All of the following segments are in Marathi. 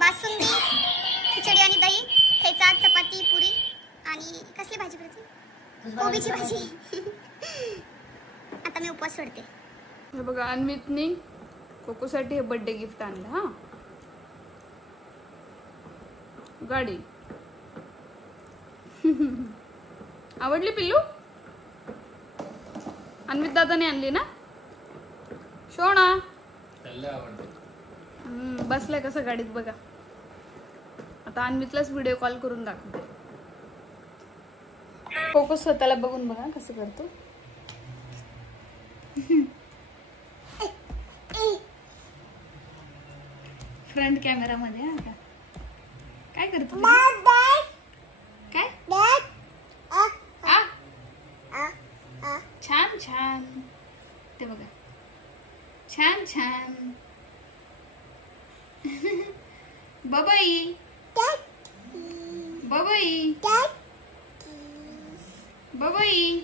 बासुंदी, खिचडी आणि दही, ठेचा, चपाती, पुरी आणि कसली भाजी करायची? कोबीची भाजी. आता मी उपवास सोडते. हे बघा अन्वितनी कोकोसाठी हे बर्थडे गिफ्ट आणलं. हा गाडी आवडली पिल्लू? अन्वित दादाने आणली ना? शोणा बसलाय कसं गाडीत बघा. आता अन्वितलाच व्हिडिओ कॉल करून दाखवते. कोको स्वतःला बघून बघा कसं करतो. फ्रंट कॅमेरा मध्ये. आता काय करतो? काय छान छान ते बघा. छान छान बबाई बबाई बबाई.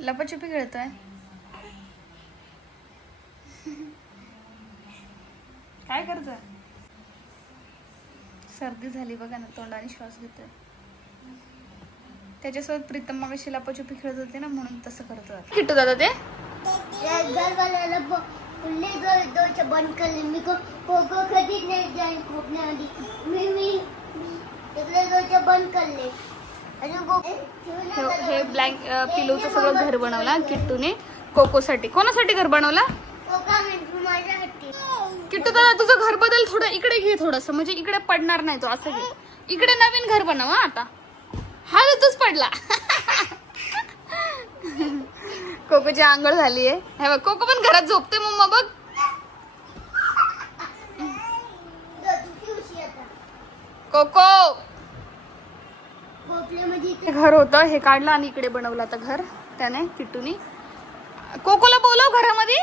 लपाछपी खेळतोय. काय करतोय? सर्दी झाली बघा ना, तोंडाने श्वास घेतोय. त्याच्यासोबत प्रीतम मगाशी लपाछपी खेळत होते ना, म्हणून तसं करतोय. किट्टू दादा ते बंद करले. मी कोको कधीच नाही जाईन खोपण्याआधी. मी बंद करले. हे ब्लँक पिलोचं सगळं घर बनवला किट्टूने कोकोसाठी. कोणासाठी घर बनवला? किट्टू दादा तुझं घर बदल, थोडं इकडे घे थोडस, म्हणजे इकडे पडणार नाही तो. असं घे. इकडे नवीन घर बनव. आता हा ऋतूच पडला. कोकोची आंघोळ झालीये. हे बघ कोको पण घरात झोपते. मम्मा बघ. कोको घर होतं हे काढलं आणि इकडे बनवलं आता घर त्याने किट्टूनी. कोकोला बोलव घरामध्ये.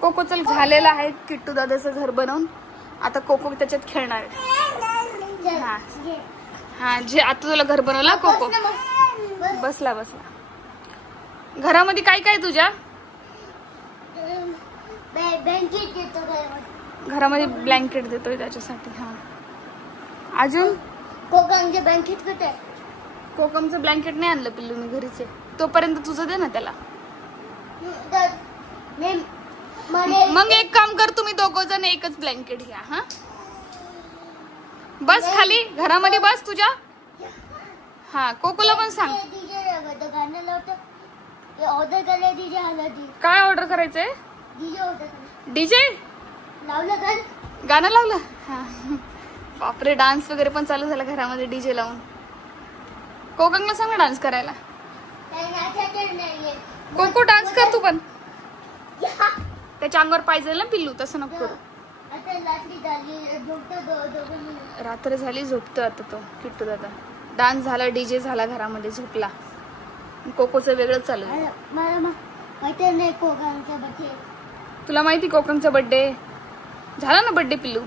कोको चल झालेलं आहे किट्टू दादाचं घर बनवून. आता कोको त्याच्यात खेळणार आहे. हा हा जे आता तुला घर बनवला कोको. बसला बसला. घरामध्ये काय काय तुझ्या? घरामध्ये ब्लँकेट देतोय त्याच्यासाठी. हा अजून कोकमचं ब्लँकेट कुठे? कोकमचं ब्लँकेट नाही आणलं पिल्लूने घरीचे. तोपर्यंत तुझं दे ना त्याला. मग एक काम कर, तुम्ही दोघं जण एकच ब्लँकेट घ्या. हा बस खाली घरामध्ये बस तुझ्या. हा कोकोला पण सांग. काय ऑर्डर करायचंय? डीजे लावलं. गाणं लावलं. हा बापरे डान्स वगैरे पण चालू झाला घरामध्ये डीजे लावून. कोकणला सांग ना डान्स करायला. कोको डान्स कर तू पण. त्याच्या अंगावर पाहिजे ना पिल्लू, तसं नको करू. रात्र झाली झोपतो आता तो किट्टू दादा. डान्स झाला, डीजे झाला, घरामध्ये झोपला. कोकोचं वेगळं चालू आहे. तुला माहिती कोकणचा बर्थडे झाला ना? बर्थडे पिल्लू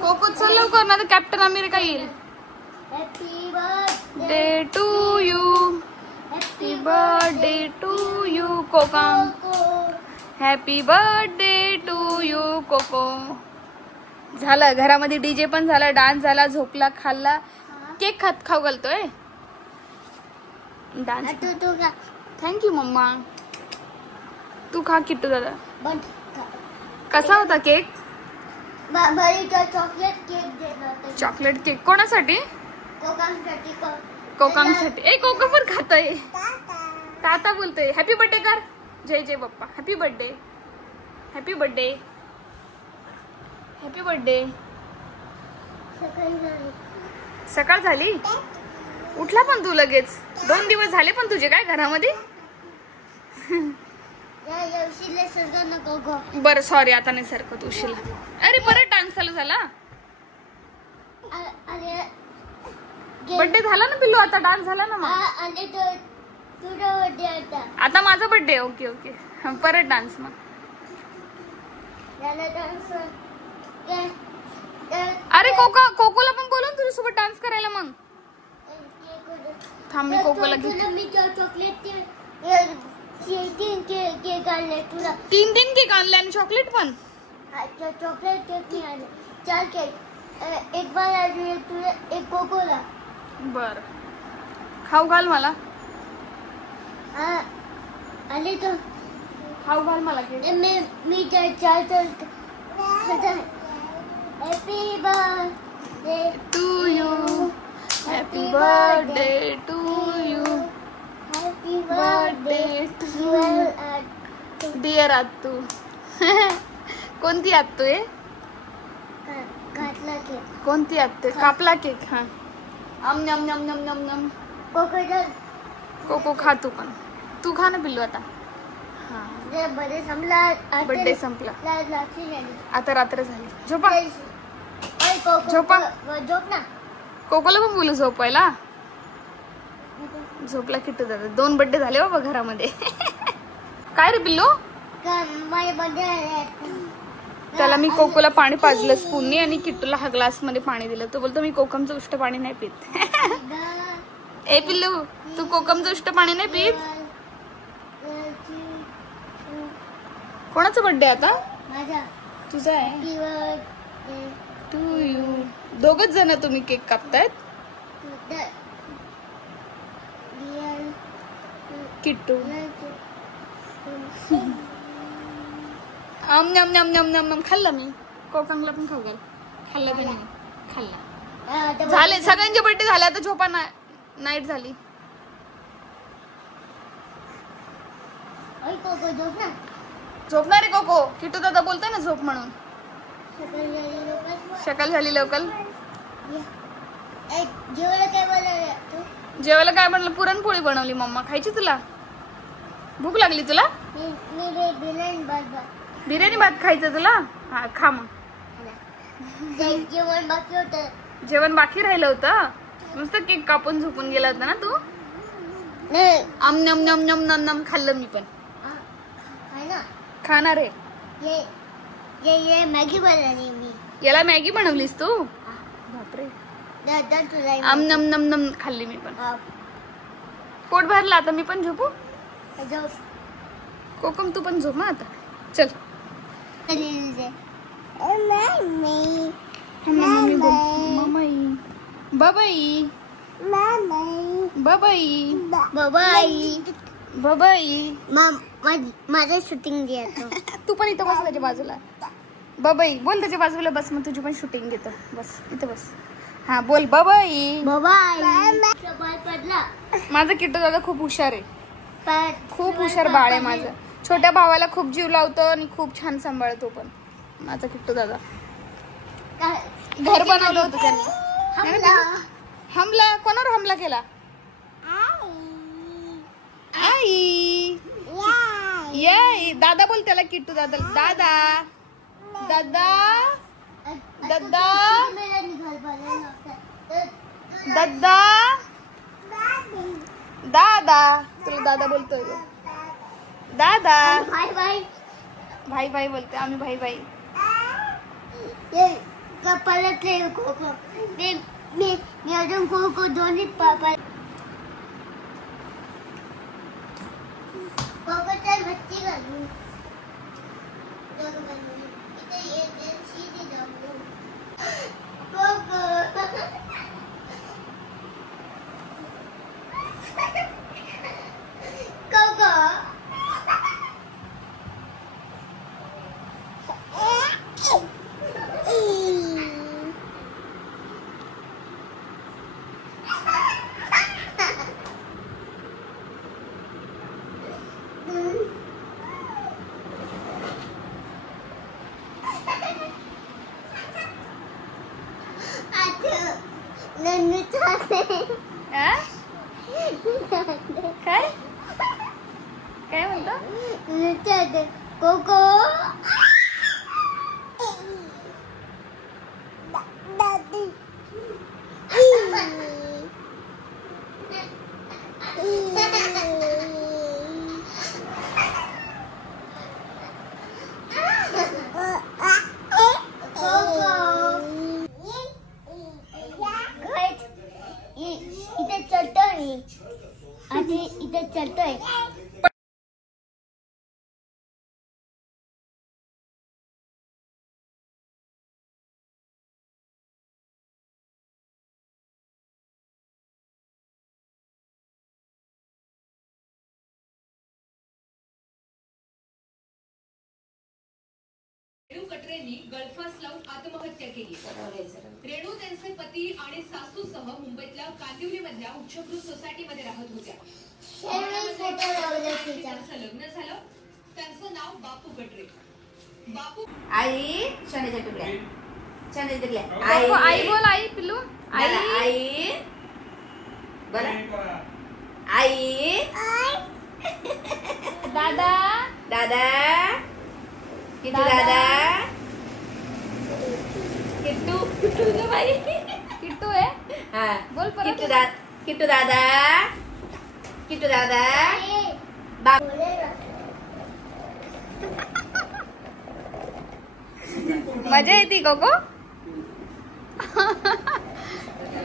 कोको चल लवकर ना, कॅप्टन अमेरिका येईल. Happy birthday to you. Happy birthday to you कोकम. Happy birthday to you Coco. झालं घरामध्ये डीजे पण झाला, डान्स झाला, झोपला, खाल्ला, केक खाऊ घालतोय. डान्स. Thank you mamma. तू खा किट्टू दादा. कसा होता cake? Chocolate cake. Chocolate cake कोणासाठी? कोकमसाठी. ए कोको पण खातोय. ताता बोलतोय. हॅपी बर्थडे कर. जय जय बाप्पा. Happy birthday. Happy birthday. Happy birthday. सकाळ झाली. उठला पण तू लगेच. 2 दिवस झाले पण तुझे काय घरामध्ये. बरं सॉरी आता नाही सरकत उशीला. अरे परत डान्स चालू झाला. बर्थडे झाला ना पिल्लू. आता डान्स झाला ना. मग आता माझा बर्थडे. ओके ओके परत डान्स. मग अरे कोकोला पण बोलव तुझ्यासोबत डान्स करायला. मग थांब मी कोकोला घेते. चॉकलेट 3 केक आणले तुला. 3 केक आणले आणि चॉकलेट पण. चॉकलेट केक नाही आणले. 4 केक. एक मला तुला एक कोकोला. बर खाऊ घाल मला. आले तर खाऊ घाल मला केक. मी 4 happy birthday to you. Happy birthday to you. Happy birthday to you dear आत्तू. कोणती आत्तू आहे? घातला केक. कोणती आत्तू? कापला केक. हा आम नम नम नम नम नम. कोको खा तू पण. तू खा ना पिल्लू आता. हा बर्थडे संपला. बर्थडे संपला. रात्री झाली. आता रात्र झाली. झोपा झोपा झोप ना. कोकोला पण बोलू झोपायला. झोपला किट्टू दादा. 2 बर्थडे झाले बाबा घरामध्ये. काय रे पिल्लू? माझे बर्थडे. त्याला मी कोकोला पाणी पाजलं स्पूननी आणि किट्टूला हा ग्लास मध्ये पाणी दिलं. तो बोलतो मी कोकमचं उष्ट पाणी नाही पित. ए पिल्लू तू कोकमचं उष्ट पाणी नाही पित. कोणाचा बर्थडे आता? माझा. तुझा आहे. To you. दोघच जण तुम्ही केक कापतायत. किट्टू आम नम नम नम नम नम. खाल्ला मी. कोकमला पण खाऊ घाल. खाल्ला पण नाही. खाल्ला. झाले सगळ्यांचे बर्थडे झाले. आता झोपा. नाईट झाली. झोपणार आहे कोको. किट्टू दादा बोलतोय ना झोप म्हणून. सकाळ झाली लवकर. जेवायला काय बनलं? पुरणपोळी बनवली मम्मा. खायची तुला? भूक लागली तुला? बिर्याणी भात खायचं तुला? हा खा मग. जेवण बाकी राहिलं होतं. नुसतं केक कापून झोपून गेला होता ना तू. आम नम नम नम नम नम. खाल्लं मी पण. खाणार आहे. ये मॅगी बनवली मी. याला मॅगी बनवलीस तू? बापरे. आम नम नम नम. खाल्ली मी पण. पोट भरला. आता मी पण झोपू. कोकम तू पण झोप ना आता. चल. बाबाई बाबाई बाबाई बाबाई. माझं शूटिंग घ्यायचं. तू पण इथं बस त्याच्या बाजूला. बाबाई बोल त्याच्या बाजूला बस. मग तुझी पण शूटिंग घेतो. बस इथं बस. हा बोल बाबाई बाबाई. माझा किट्टू दादा खूप हुशार आहे. खूप हुशार बाळ आहे माझं. छोट्या भावाला खूप जीव लावतो आणि खूप छान सांभाळतो पण माझा किट्टू दादा. घर बनवलं होतं त्यांनी. हमला कोणावर हमला केला? आई. ये दादा बोल त्याला. किट्टू दादा. दादा दादा दादा दादा दादा. तुला दादा बोलतोय. दादा. भाई भाई भाई भाई बोलते आम्ही. भाई भाई. परतले कोको. मी अजून कोको दोन्ही पापा. कोकोच्या भट्टी घालू. Coco Coco. काय काय म्हणतो? कोको. इथे चढतोय आधी इथे चढतोय रेणू कटरेंनी गळफास लावून आत्महत्या केली. रेणू त्यांचे पती आणि सासूसह मुंबईतल्या कांदिवलीमधल्या उच्चभ्रू सोसायटीमध्ये राहत होत्या. त्यांचं लग्न झालं. त्यांचं नाव बापू कटरे. बापू आई चण्याच्या टुकड्या चण्याच्या टुकड्या आई बोल आई पिल्लू आई आई बरं आई दादा दादा किट्टू दादा किट्टू किट्टू ग बाई किट्टू आहे हा बोल परत किट्टू दादा किट्टू दादा बाप मजा येते गोगो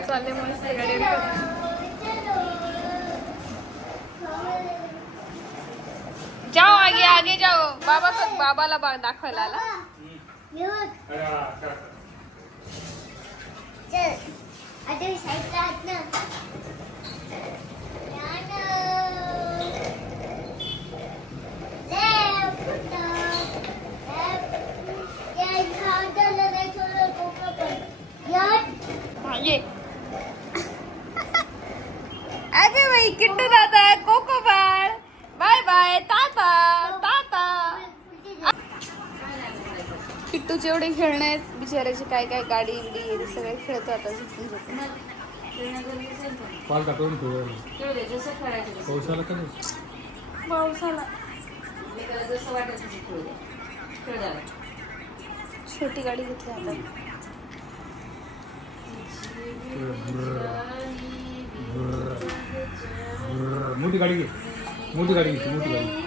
चालले मस्त गाडी जाओ आगे आगे जाओ बाबाला दाखवायला आला ये अगे भाई किट्टू दादा कोको बाळ बाय बाय ताता ताता किट्टूचे एवढे खेळणे आहेत बिचाराचे काय काय गाडी बिडी सगळे खेळतो आता झुकून झुकून पावसाला छोटी गाडी घेतली आता मोठी गाडी घे मोठी गाडी घे मोठी गाडी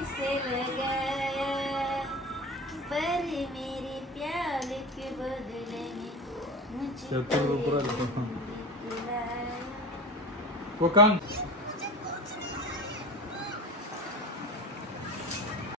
कोकण